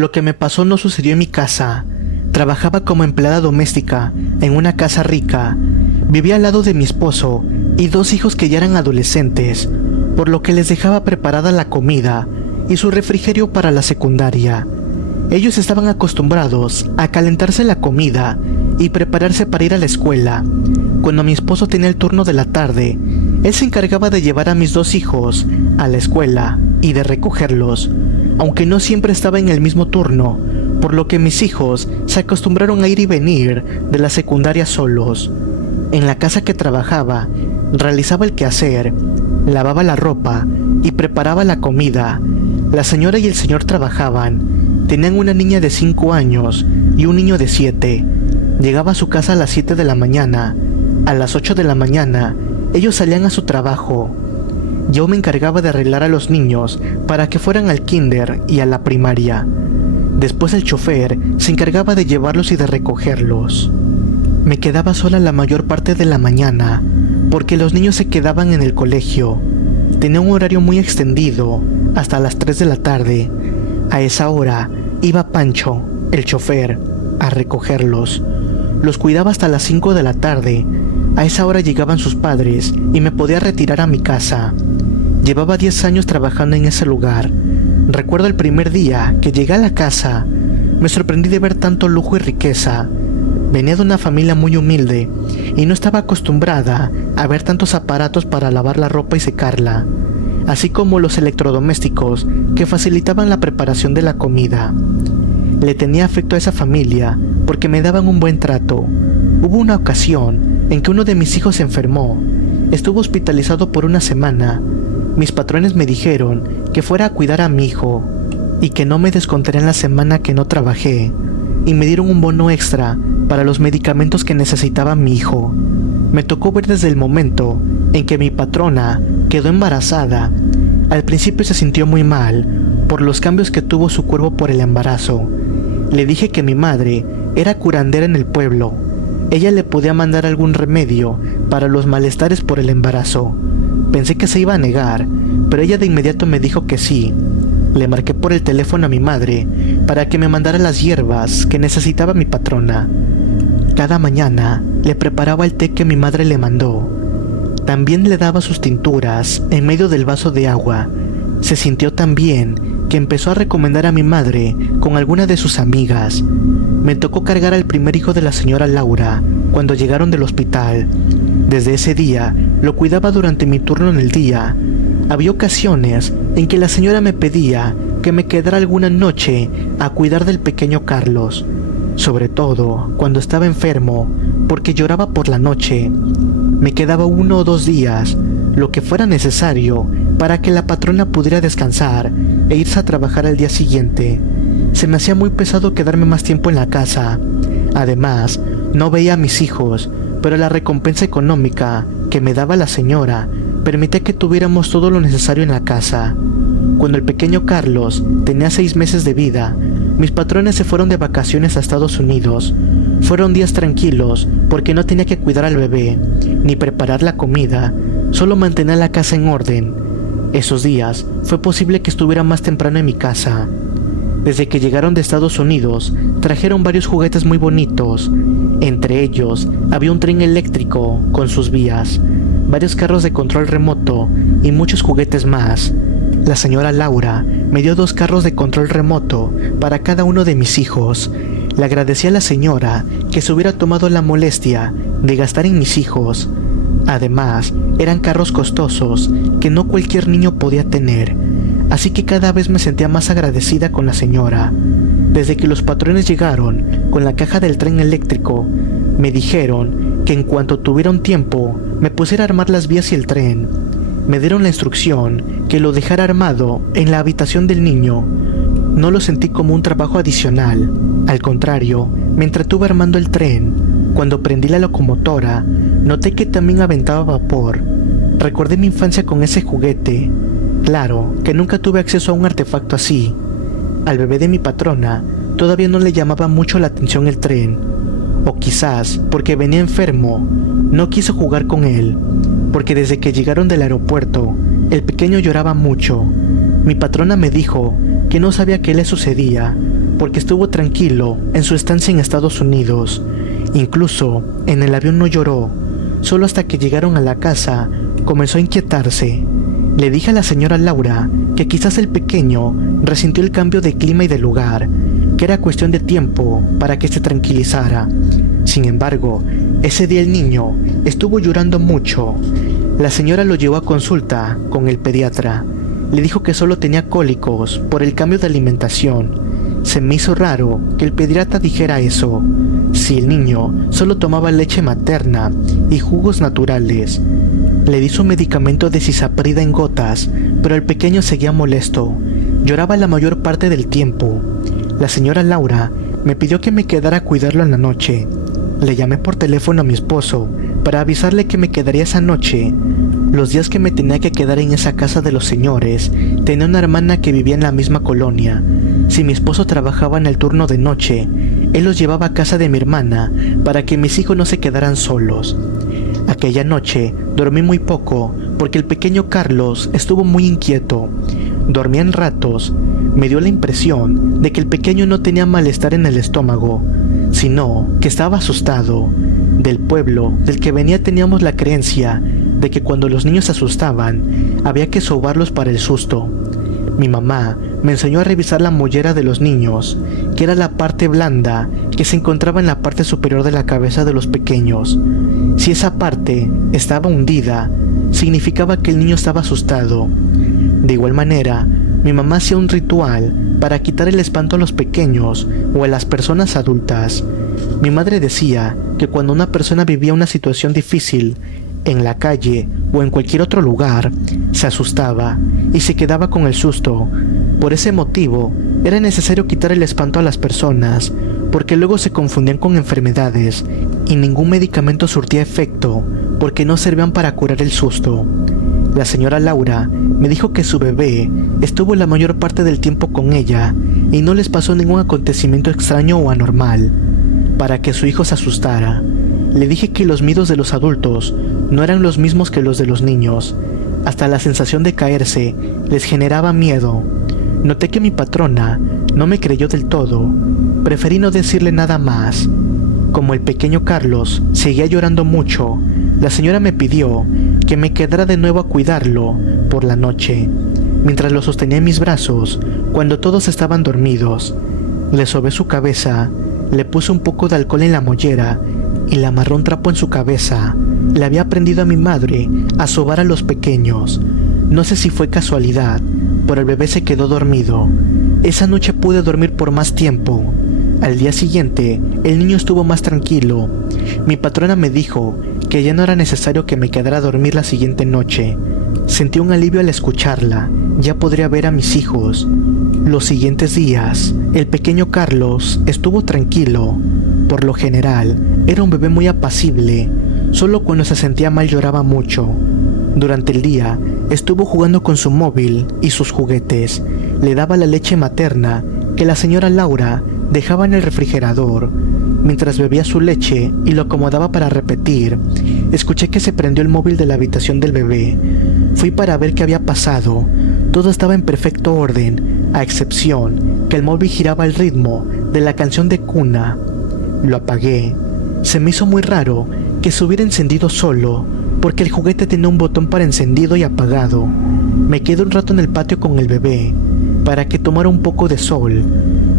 Lo que me pasó no sucedió en mi casa. Trabajaba como empleada doméstica en una casa rica. Vivía al lado de mi esposo y 2 hijos que ya eran adolescentes, por lo que les dejaba preparada la comida y su refrigerio para la secundaria. Ellos estaban acostumbrados a calentarse la comida y prepararse para ir a la escuela. Cuando mi esposo tenía el turno de la tarde, él se encargaba de llevar a mis 2 hijos a la escuela y de recogerlos, aunque no siempre estaba en el mismo turno, por lo que mis hijos se acostumbraron a ir y venir de la secundaria solos. En la casa que trabajaba, realizaba el quehacer, lavaba la ropa y preparaba la comida. La señora y el señor trabajaban. Tenían una niña de 5 años y un niño de 7. Llegaba a su casa a las 7 de la mañana. A las 8 de la mañana, ellos salían a su trabajo. Yo me encargaba de arreglar a los niños para que fueran al kinder y a la primaria. Después el chofer se encargaba de llevarlos y de recogerlos. Me quedaba sola la mayor parte de la mañana, porque los niños se quedaban en el colegio. Tenía un horario muy extendido, hasta las 3 de la tarde. A esa hora iba Pancho, el chofer, a recogerlos. Los cuidaba hasta las 5 de la tarde. A esa hora llegaban sus padres y me podía retirar a mi casa. Llevaba 10 años trabajando en ese lugar. Recuerdo el primer día que llegué a la casa. Me sorprendí de ver tanto lujo y riqueza. Venía de una familia muy humilde y no estaba acostumbrada a ver tantos aparatos para lavar la ropa y secarla, así como los electrodomésticos que facilitaban la preparación de la comida. Le tenía afecto a esa familia porque me daban un buen trato. Hubo una ocasión en que uno de mis hijos se enfermó. Estuvo hospitalizado por una semana. Mis patrones me dijeron que fuera a cuidar a mi hijo y que no me descontarían la semana que no trabajé, y me dieron un bono extra para los medicamentos que necesitaba mi hijo. Me tocó ver desde el momento en que mi patrona quedó embarazada. Al principio se sintió muy mal por los cambios que tuvo su cuerpo por el embarazo. Le dije que mi madre era curandera en el pueblo. Ella le podía mandar algún remedio para los malestares por el embarazo. Pensé que se iba a negar, pero ella de inmediato me dijo que sí. Le marqué por el teléfono a mi madre para que me mandara las hierbas que necesitaba mi patrona. Cada mañana le preparaba el té que mi madre le mandó. También le daba sus tinturas en medio del vaso de agua. Se sintió tan bien que empezó a recomendar a mi madre con alguna de sus amigas. Me tocó cargar al primer hijo de la señora Laura cuando llegaron del hospital. Desde ese día lo cuidaba durante mi turno en el día. Había ocasiones en que la señora me pedía que me quedara alguna noche a cuidar del pequeño Carlos, sobre todo cuando estaba enfermo, porque lloraba por la noche. Me quedaba 1 o 2 días, lo que fuera necesario, para que la patrona pudiera descansar e irse a trabajar al día siguiente. Se me hacía muy pesado quedarme más tiempo en la casa. Además, no veía a mis hijos, pero la recompensa económica que me daba la señora permitía que tuviéramos todo lo necesario en la casa. Cuando el pequeño Carlos tenía 6 meses de vida, mis patrones se fueron de vacaciones a Estados Unidos. Fueron días tranquilos porque no tenía que cuidar al bebé, ni preparar la comida, solo mantener la casa en orden. Esos días fue posible que estuviera más temprano en mi casa. Desde que llegaron de Estados Unidos, trajeron varios juguetes muy bonitos. Entre ellos, había un tren eléctrico con sus vías, varios carros de control remoto y muchos juguetes más. La señora Laura me dio 2 carros de control remoto para cada uno de mis hijos. Le agradecí a la señora que se hubiera tomado la molestia de gastar en mis hijos. Además, eran carros costosos que no cualquier niño podía tener, así que cada vez me sentía más agradecida con la señora. Desde que los patrones llegaron con la caja del tren eléctrico, me dijeron que en cuanto tuviera un tiempo, me pusiera a armar las vías y el tren. Me dieron la instrucción que lo dejara armado en la habitación del niño. No lo sentí como un trabajo adicional. Al contrario, me entretuve armando el tren. Cuando prendí la locomotora, noté que también aventaba vapor. Recordé mi infancia con ese juguete. Claro que nunca tuve acceso a un artefacto así. Al bebé de mi patrona todavía no le llamaba mucho la atención el tren. O quizás porque venía enfermo, no quiso jugar con él, porque desde que llegaron del aeropuerto, el pequeño lloraba mucho. Mi patrona me dijo que no sabía qué le sucedía, porque estuvo tranquilo en su estancia en Estados Unidos. Incluso en el avión no lloró, solo hasta que llegaron a la casa comenzó a inquietarse. Le dije a la señora Laura que quizás el pequeño resintió el cambio de clima y de lugar, que era cuestión de tiempo para que se tranquilizara. Sin embargo, ese día el niño estuvo llorando mucho. La señora lo llevó a consulta con el pediatra. Le dijo que solo tenía cólicos por el cambio de alimentación. Se me hizo raro que el pediatra dijera eso, si el niño solo tomaba leche materna y jugos naturales. Le di su medicamento de cisaprida en gotas, pero el pequeño seguía molesto. Lloraba la mayor parte del tiempo. La señora Laura me pidió que me quedara a cuidarlo en la noche. Le llamé por teléfono a mi esposo para avisarle que me quedaría esa noche. Los días que me tenía que quedar en esa casa de los señores, tenía una hermana que vivía en la misma colonia. Si mi esposo trabajaba en el turno de noche, él los llevaba a casa de mi hermana para que mis hijos no se quedaran solos. Aquella noche dormí muy poco porque el pequeño Carlos estuvo muy inquieto. Dormía en ratos. Me dio la impresión de que el pequeño no tenía malestar en el estómago, sino que estaba asustado. Del pueblo del que venía teníamos la creencia de que cuando los niños se asustaban, había que sobarlos para el susto. Mi mamá me enseñó a revisar la mollera de los niños, que era la parte blanda que se encontraba en la parte superior de la cabeza de los pequeños. Si esa parte estaba hundida, significaba que el niño estaba asustado. De igual manera, mi mamá hacía un ritual para quitar el espanto a los pequeños o a las personas adultas. Mi madre decía que cuando una persona vivía una situación difícil, en la calle o en cualquier otro lugar, se asustaba y se quedaba con el susto. Por ese motivo, era necesario quitar el espanto a las personas, porque luego se confundían con enfermedades y ningún medicamento surtía efecto, porque no servían para curar el susto. La señora Laura me dijo que su bebé estuvo la mayor parte del tiempo con ella y no les pasó ningún acontecimiento extraño o anormal para que su hijo se asustara. Le dije que los miedos de los adultos no eran los mismos que los de los niños. Hasta la sensación de caerse les generaba miedo. Noté que mi patrona no me creyó del todo. Preferí no decirle nada más. Como el pequeño Carlos seguía llorando mucho, la señora me pidió que me quedara de nuevo a cuidarlo por la noche, mientras lo sostenía en mis brazos cuando todos estaban dormidos. Le sobé su cabeza, le puse un poco de alcohol en la mollera y le amarró un trapo en su cabeza. Le había aprendido a mi madre a sobar a los pequeños. No sé si fue casualidad, pero el bebé se quedó dormido. Esa noche pude dormir por más tiempo. Al día siguiente, el niño estuvo más tranquilo. Mi patrona me dijo que ya no era necesario que me quedara a dormir la siguiente noche. Sentí un alivio al escucharla. Ya podría ver a mis hijos. Los siguientes días, el pequeño Carlos estuvo tranquilo. Por lo general, era un bebé muy apacible. Solo cuando se sentía mal lloraba mucho. Durante el día, estuvo jugando con su móvil y sus juguetes. Le daba la leche materna que la señora Laura dejaba en el refrigerador. Mientras bebía su leche y lo acomodaba para repetir, escuché que se prendió el móvil de la habitación del bebé. Fui para ver qué había pasado. Todo estaba en perfecto orden, a excepción que el móvil giraba al ritmo de la canción de cuna. Lo apagué. Se me hizo muy raro que se hubiera encendido solo, porque el juguete tenía un botón para encendido y apagado. Me quedé un rato en el patio con el bebé, para que tomara un poco de sol.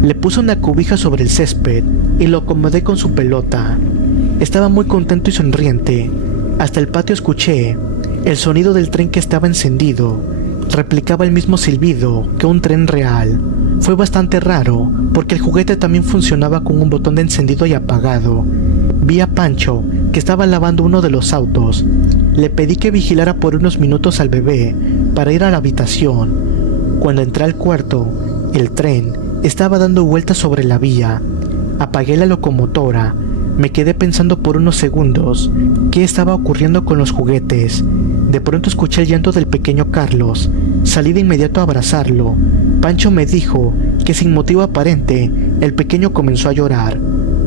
Le puse una cobija sobre el césped y lo acomodé con su pelota. Estaba muy contento y sonriente. Hasta el patio escuché el sonido del tren que estaba encendido. Replicaba el mismo silbido que un tren real. Fue bastante raro, porque el juguete también funcionaba con un botón de encendido y apagado. Vi a Pancho, que estaba lavando uno de los autos. Le pedí que vigilara por unos minutos al bebé para ir a la habitación. Cuando entré al cuarto, el tren estaba dando vueltas sobre la vía. Apagué la locomotora. Me quedé pensando por unos segundos qué estaba ocurriendo con los juguetes. De pronto escuché el llanto del pequeño Carlos. Salí de inmediato a abrazarlo. Pancho me dijo que sin motivo aparente, el pequeño comenzó a llorar.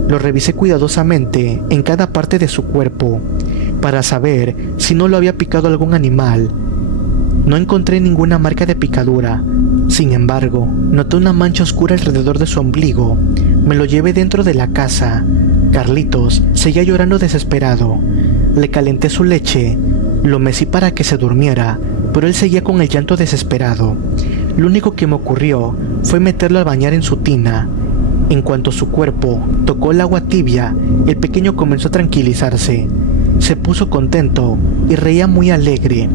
Lo revisé cuidadosamente en cada parte de su cuerpo, para saber si no lo había picado algún animal. No encontré ninguna marca de picadura. Sin embargo, noté una mancha oscura alrededor de su ombligo. Me lo llevé dentro de la casa. Carlitos seguía llorando desesperado. Le calenté su leche, lo mecí para que se durmiera, pero él seguía con el llanto desesperado. Lo único que me ocurrió fue meterlo a bañar en su tina. En cuanto su cuerpo tocó el agua tibia, el pequeño comenzó a tranquilizarse. Se puso contento y reía muy alegre.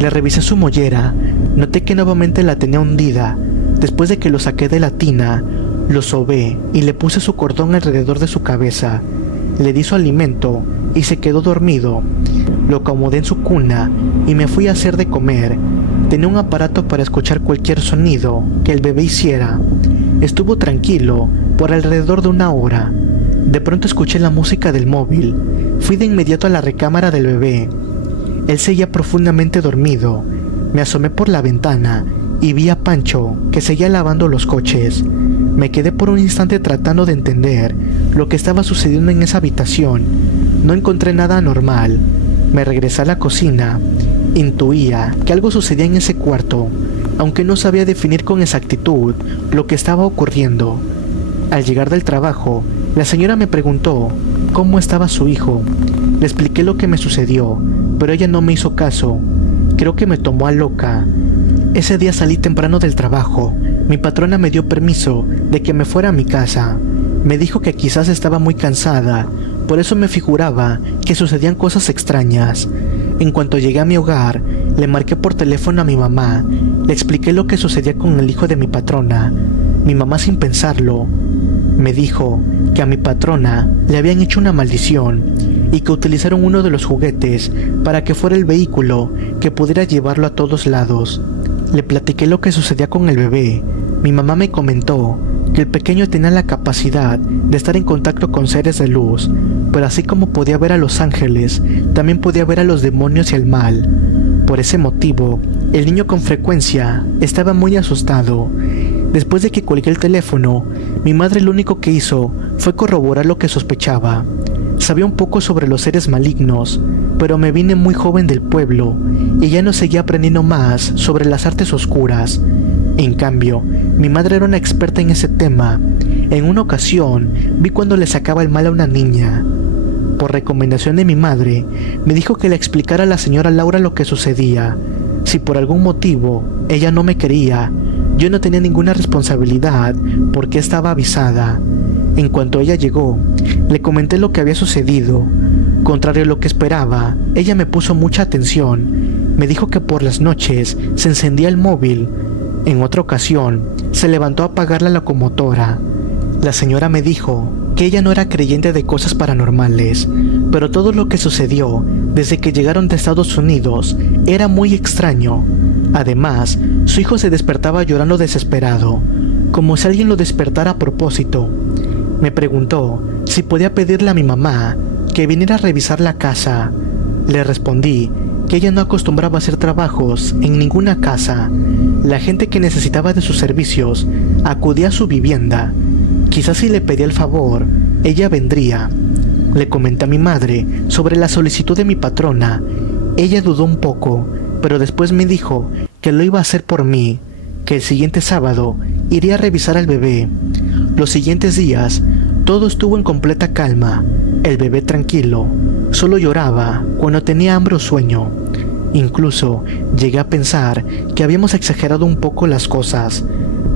Le revisé su mollera, noté que nuevamente la tenía hundida. Después de que lo saqué de la tina, lo sobé y le puse su cordón alrededor de su cabeza. Le di su alimento y se quedó dormido. Lo acomodé en su cuna y me fui a hacer de comer. Tenía un aparato para escuchar cualquier sonido que el bebé hiciera. Estuvo tranquilo por alrededor de 1 hora. De pronto escuché la música del móvil. Fui de inmediato a la recámara del bebé. Él seguía profundamente dormido. Me asomé por la ventana y vi a Pancho, que seguía lavando los coches. Me quedé por un instante tratando de entender lo que estaba sucediendo en esa habitación. No encontré nada anormal. Me regresé a la cocina. Intuía que algo sucedía en ese cuarto, aunque no sabía definir con exactitud lo que estaba ocurriendo. Al llegar del trabajo, la señora me preguntó cómo estaba su hijo. Le expliqué lo que me sucedió, pero ella no me hizo caso. Creo que me tomó a loca. Ese día salí temprano del trabajo. Mi patrona me dio permiso de que me fuera a mi casa. Me dijo que quizás estaba muy cansada, por eso me figuraba que sucedían cosas extrañas. En cuanto llegué a mi hogar, le marqué por teléfono a mi mamá. Le expliqué lo que sucedía con el hijo de mi patrona. Mi mamá, sin pensarlo, me dijo que a mi patrona le habían hecho una maldición y que utilizaron uno de los juguetes para que fuera el vehículo que pudiera llevarlo a todos lados. Le platiqué lo que sucedía con el bebé. Mi mamá me comentó que el pequeño tenía la capacidad de estar en contacto con seres de luz, pero así como podía ver a los ángeles, también podía ver a los demonios y el mal. Por ese motivo, el niño con frecuencia estaba muy asustado. Después de que colgué el teléfono, mi madre lo único que hizo fue corroborar lo que sospechaba. Sabía un poco sobre los seres malignos, pero me vine muy joven del pueblo y ya no seguía aprendiendo más sobre las artes oscuras. En cambio, mi madre era una experta en ese tema. En una ocasión, vi cuando le sacaba el mal a una niña. Por recomendación de mi madre, me dijo que le explicara a la señora Laura lo que sucedía. Si por algún motivo ella no me quería, yo no tenía ninguna responsabilidad porque estaba avisada. En cuanto ella llegó, le comenté lo que había sucedido. Contrario a lo que esperaba, ella me puso mucha atención. Me dijo que por las noches se encendía el móvil. En otra ocasión, se levantó a apagar la locomotora. La señora me dijo que ella no era creyente de cosas paranormales, pero todo lo que sucedió desde que llegaron de Estados Unidos era muy extraño. Además, su hijo se despertaba llorando desesperado, como si alguien lo despertara a propósito. Me preguntó si podía pedirle a mi mamá que viniera a revisar la casa. Le respondí que ella no acostumbraba a hacer trabajos en ninguna casa. La gente que necesitaba de sus servicios acudía a su vivienda. Quizás si le pedía el favor, ella vendría. Le comenté a mi madre sobre la solicitud de mi patrona. Ella dudó un poco, pero después me dijo que lo iba a hacer por mí, que el siguiente sábado iría a revisar al bebé. Los siguientes días, todo estuvo en completa calma. El bebé tranquilo, solo lloraba cuando tenía hambre o sueño. Incluso llegué a pensar que habíamos exagerado un poco las cosas.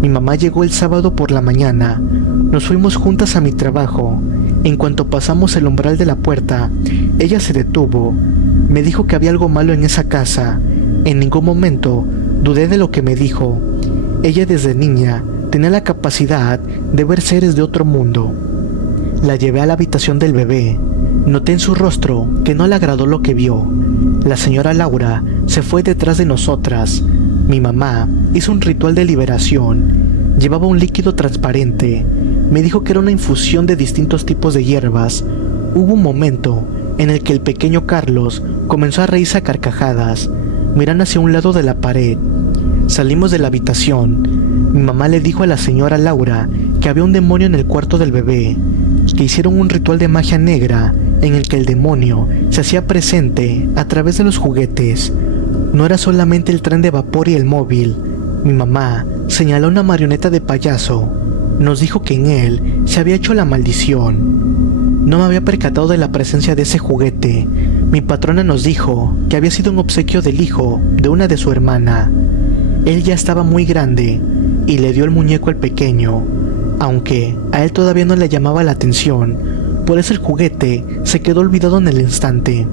Mi mamá llegó el sábado por la mañana. Nos fuimos juntas a mi trabajo. En cuanto pasamos el umbral de la puerta, ella se detuvo. Me dijo que había algo malo en esa casa. En ningún momento dudé de lo que me dijo. Ella desde niña tenía la capacidad de ver seres de otro mundo. La llevé a la habitación del bebé. Noté en su rostro que no le agradó lo que vio. La señora Laura se fue detrás de nosotras. Mi mamá hizo un ritual de liberación. Llevaba un líquido transparente. Me dijo que era una infusión de distintos tipos de hierbas. Hubo un momento en el que el pequeño Carlos comenzó a reírse a carcajadas, mirando hacia un lado de la pared. Salimos de la habitación. Mi mamá le dijo a la señora Laura que había un demonio en el cuarto del bebé, que hicieron un ritual de magia negra en el que el demonio se hacía presente a través de los juguetes. No era solamente el tren de vapor y el móvil, Mi mamá señaló una marioneta de payaso. Nos dijo que en él se había hecho la maldición. No me había percatado de la presencia de ese juguete. Mi patrona nos dijo que había sido un obsequio del hijo de una de su hermana. Él ya estaba muy grande y le dio el muñeco al pequeño, aunque a él todavía no le llamaba la atención. Por eso el juguete se quedó olvidado en el instante.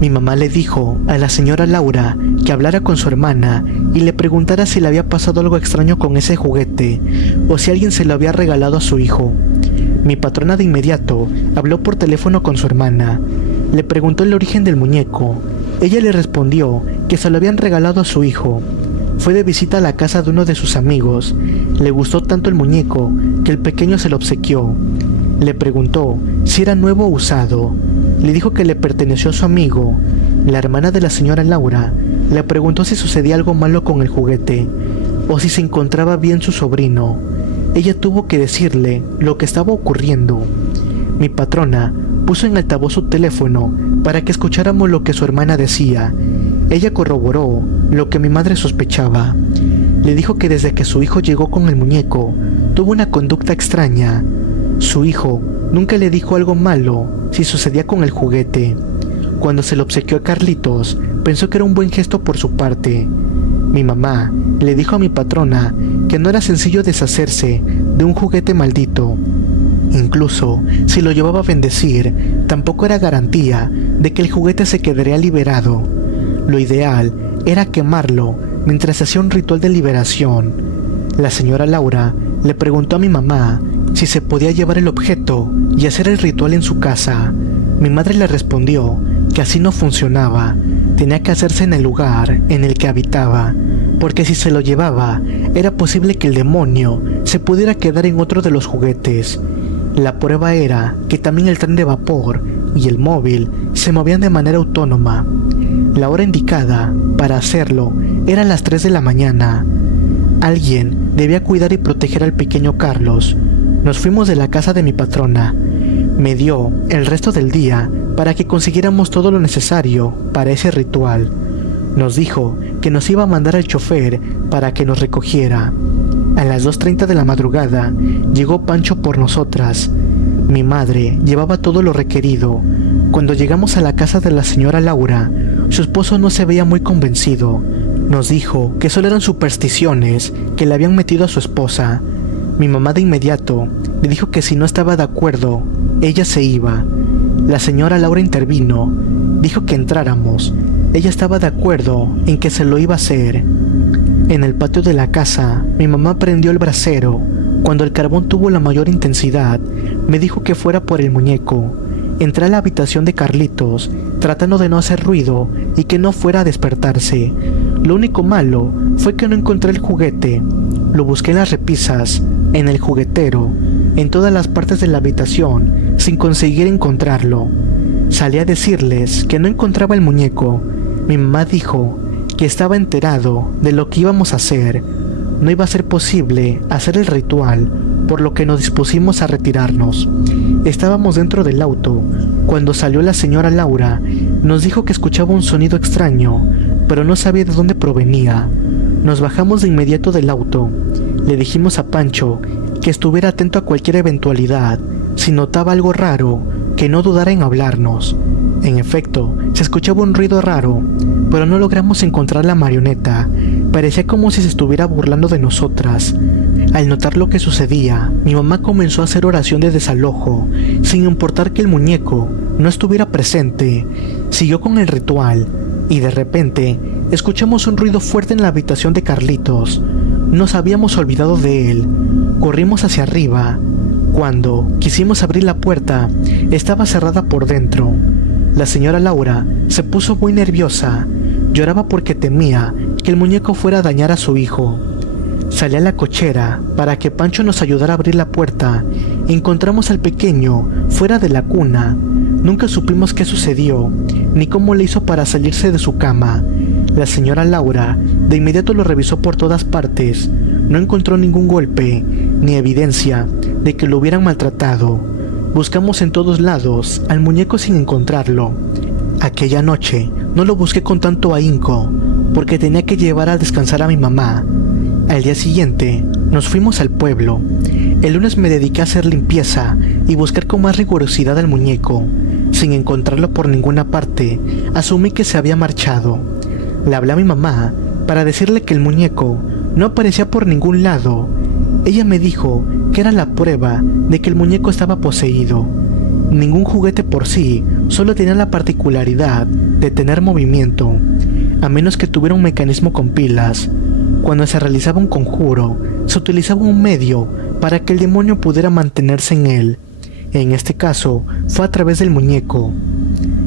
Mi mamá le dijo a la señora Laura que hablara con su hermana y le preguntara si le había pasado algo extraño con ese juguete o si alguien se lo había regalado a su hijo. Mi patrona de inmediato habló por teléfono con su hermana. Le preguntó el origen del muñeco. Ella le respondió que se lo habían regalado a su hijo. Fue de visita a la casa de uno de sus amigos. Le gustó tanto el muñeco que el pequeño se lo obsequió. Le preguntó si era nuevo o usado. Le dijo que le perteneció a su amigo. La hermana de la señora Laura le preguntó si sucedía algo malo con el juguete o si se encontraba bien su sobrino. Ella tuvo que decirle lo que estaba ocurriendo. Mi patrona puso en altavoz su teléfono para que escucháramos lo que su hermana decía. Ella corroboró lo que mi madre sospechaba. Le dijo que desde que su hijo llegó con el muñeco, tuvo una conducta extraña. Su hijo nunca le dijo algo malo si sucedía con el juguete. Cuando se lo obsequió a Carlitos, pensó que era un buen gesto por su parte. Mi mamá le dijo a mi patrona que no era sencillo deshacerse de un juguete maldito. Incluso si lo llevaba a bendecir, tampoco era garantía de que el juguete se quedaría liberado. Lo ideal era quemarlo mientras se hacía un ritual de liberación. La señora Laura le preguntó a mi mamá si se podía llevar el objeto y hacer el ritual en su casa. Mi madre le respondió que así no funcionaba. Tenía que hacerse en el lugar en el que habitaba, porque si se lo llevaba, era posible que el demonio se pudiera quedar en otro de los juguetes. La prueba era que también el tren de vapor y el móvil se movían de manera autónoma. La hora indicada para hacerlo era las 3 de la mañana. Alguien debía cuidar y proteger al pequeño Carlos. Nos fuimos de la casa de mi patrona. Me dio el resto del día para que consiguiéramos todo lo necesario para ese ritual. Nos dijo que nos iba a mandar al chofer para que nos recogiera. A las 2:30 de la madrugada llegó Pancho por nosotras. Mi madre llevaba todo lo requerido. Cuando llegamos a la casa de la señora Laura, su esposo no se veía muy convencido. Nos dijo que solo eran supersticiones que le habían metido a su esposa. Mi mamá de inmediato le dijo que si no estaba de acuerdo, ella se iba. La señora Laura intervino, dijo que entráramos. Ella estaba de acuerdo en que se lo iba a hacer. En el patio de la casa, mi mamá prendió el brasero. Cuando el carbón tuvo la mayor intensidad, me dijo que fuera por el muñeco. Entré a la habitación de Carlitos, tratando de no hacer ruido y que no fuera a despertarse. Lo único malo fue que no encontré el juguete. Lo busqué en las repisas, en el juguetero, en todas las partes de la habitación, sin conseguir encontrarlo. Salí a decirles que no encontraba el muñeco. Mi mamá dijo que estaba enterado de lo que íbamos a hacer. No iba a ser posible hacer el ritual, por lo que nos dispusimos a retirarnos. Estábamos dentro del auto cuando salió la señora Laura. Nos dijo que escuchaba un sonido extraño, pero no sabía de dónde provenía. Nos bajamos de inmediato del auto. Le dijimos a Pancho que estuviera atento a cualquier eventualidad. Si notaba algo raro, que no dudara en hablarnos. En efecto, se escuchaba un ruido raro, pero no logramos encontrar la marioneta. Parecía como si se estuviera burlando de nosotras. Al notar lo que sucedía, mi mamá comenzó a hacer oración de desalojo, sin importar que el muñeco no estuviera presente. Siguió con el ritual, y de repente, escuchamos un ruido fuerte en la habitación de Carlitos. Nos habíamos olvidado de él. Corrimos hacia arriba. Cuando quisimos abrir la puerta, estaba cerrada por dentro. La señora Laura se puso muy nerviosa. Lloraba porque temía que el muñeco fuera a dañar a su hijo. Salí a la cochera para que Pancho nos ayudara a abrir la puerta. Encontramos al pequeño fuera de la cuna. Nunca supimos qué sucedió, ni cómo le hizo para salirse de su cama. La señora Laura de inmediato lo revisó por todas partes. No encontró ningún golpe, ni evidencia de que lo hubieran maltratado. Buscamos en todos lados al muñeco sin encontrarlo. Aquella noche no lo busqué con tanto ahínco, porque tenía que llevar a descansar a mi mamá. Al día siguiente, nos fuimos al pueblo. El lunes me dediqué a hacer limpieza y buscar con más rigurosidad al muñeco. Sin encontrarlo por ninguna parte, asumí que se había marchado. Le hablé a mi mamá para decirle que el muñeco no aparecía por ningún lado. Ella me dijo que era la prueba de que el muñeco estaba poseído. Ningún juguete por sí solo tenía la particularidad de tener movimiento, a menos que tuviera un mecanismo con pilas. Cuando se realizaba un conjuro, se utilizaba un medio para que el demonio pudiera mantenerse en él. En este caso, fue a través del muñeco.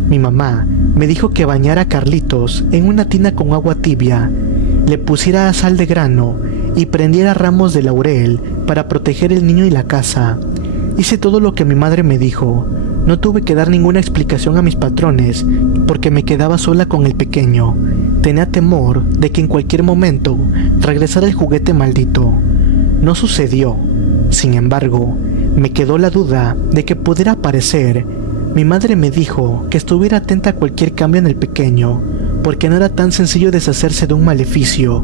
Mi mamá me dijo que bañara a Carlitos en una tina con agua tibia, le pusiera sal de grano y prendiera ramos de laurel para proteger el niño y la casa. Hice todo lo que mi madre me dijo. No tuve que dar ninguna explicación a mis patrones porque me quedaba sola con el pequeño. Tenía temor de que en cualquier momento regresara el juguete maldito. No sucedió. Sin embargo, me quedó la duda de que pudiera aparecer. Mi madre me dijo que estuviera atenta a cualquier cambio en el pequeño, porque no era tan sencillo deshacerse de un maleficio.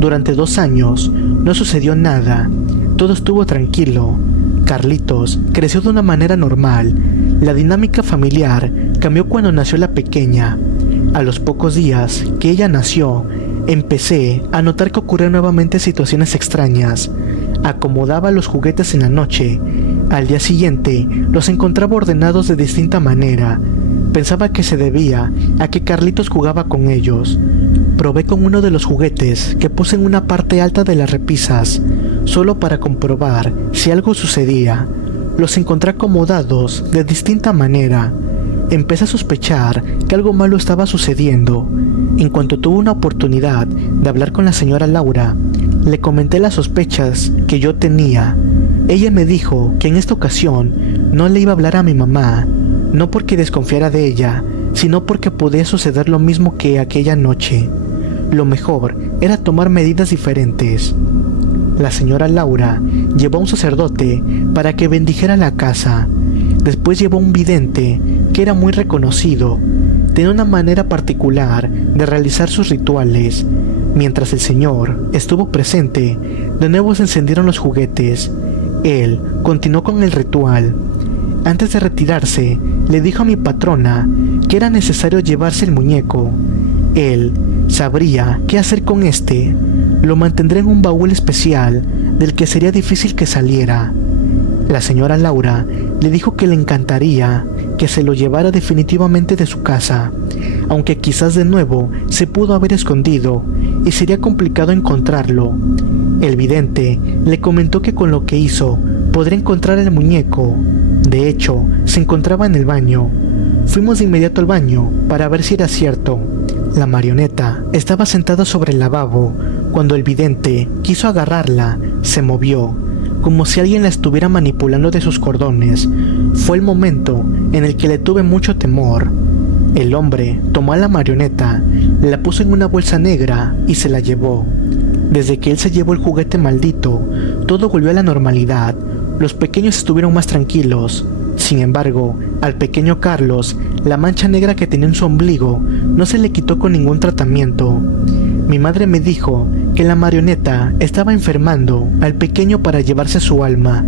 Durante 2 años no sucedió nada. Todo estuvo tranquilo. Carlitos creció de una manera normal. La dinámica familiar cambió cuando nació la pequeña. A los pocos días que ella nació, empecé a notar que ocurrían nuevamente situaciones extrañas. Acomodaba los juguetes en la noche. Al día siguiente los encontraba ordenados de distinta manera. Pensaba que se debía a que Carlitos jugaba con ellos. Probé con uno de los juguetes que puse en una parte alta de las repisas, solo para comprobar si algo sucedía. Los encontré acomodados de distinta manera. Empecé a sospechar que algo malo estaba sucediendo. En cuanto tuve una oportunidad de hablar con la señora Laura, le comenté las sospechas que yo tenía. Ella me dijo que en esta ocasión no le iba a hablar a mi mamá, no porque desconfiara de ella, sino porque podía suceder lo mismo que aquella noche. Lo mejor era tomar medidas diferentes. La señora Laura llevó a un sacerdote para que bendijera la casa. Después llevó a un vidente que era muy reconocido. Tenía una manera particular de realizar sus rituales. Mientras el señor estuvo presente, de nuevo se encendieron los juguetes. Él continuó con el ritual. Antes de retirarse, le dijo a mi patrona que era necesario llevarse el muñeco. Él sabría qué hacer con este. Lo mantendré en un baúl especial del que sería difícil que saliera. La señora Laura le dijo que le encantaría que se lo llevara definitivamente de su casa, aunque quizás de nuevo se pudo haber escondido y sería complicado encontrarlo. El vidente le comentó que con lo que hizo podría encontrar el muñeco. De hecho, se encontraba en el baño. Fuimos de inmediato al baño para ver si era cierto. La marioneta estaba sentada sobre el lavabo. Cuando el vidente quiso agarrarla, se movió, como si alguien la estuviera manipulando de sus cordones. Fue el momento en el que le tuve mucho temor. El hombre tomó a la marioneta, la puso en una bolsa negra y se la llevó. Desde que él se llevó el juguete maldito, todo volvió a la normalidad. Los pequeños estuvieron más tranquilos. Sin embargo, al pequeño Carlos, la mancha negra que tenía en su ombligo no se le quitó con ningún tratamiento. Mi madre me dijo que la marioneta estaba enfermando al pequeño para llevarse su alma.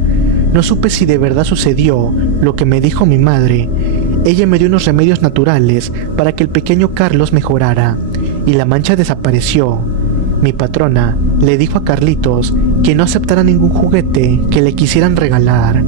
No supe si de verdad sucedió lo que me dijo mi madre. Ella me dio unos remedios naturales para que el pequeño Carlos mejorara, y la mancha desapareció. Mi patrona le dijo a Carlitos que no aceptara ningún juguete que le quisieran regalar.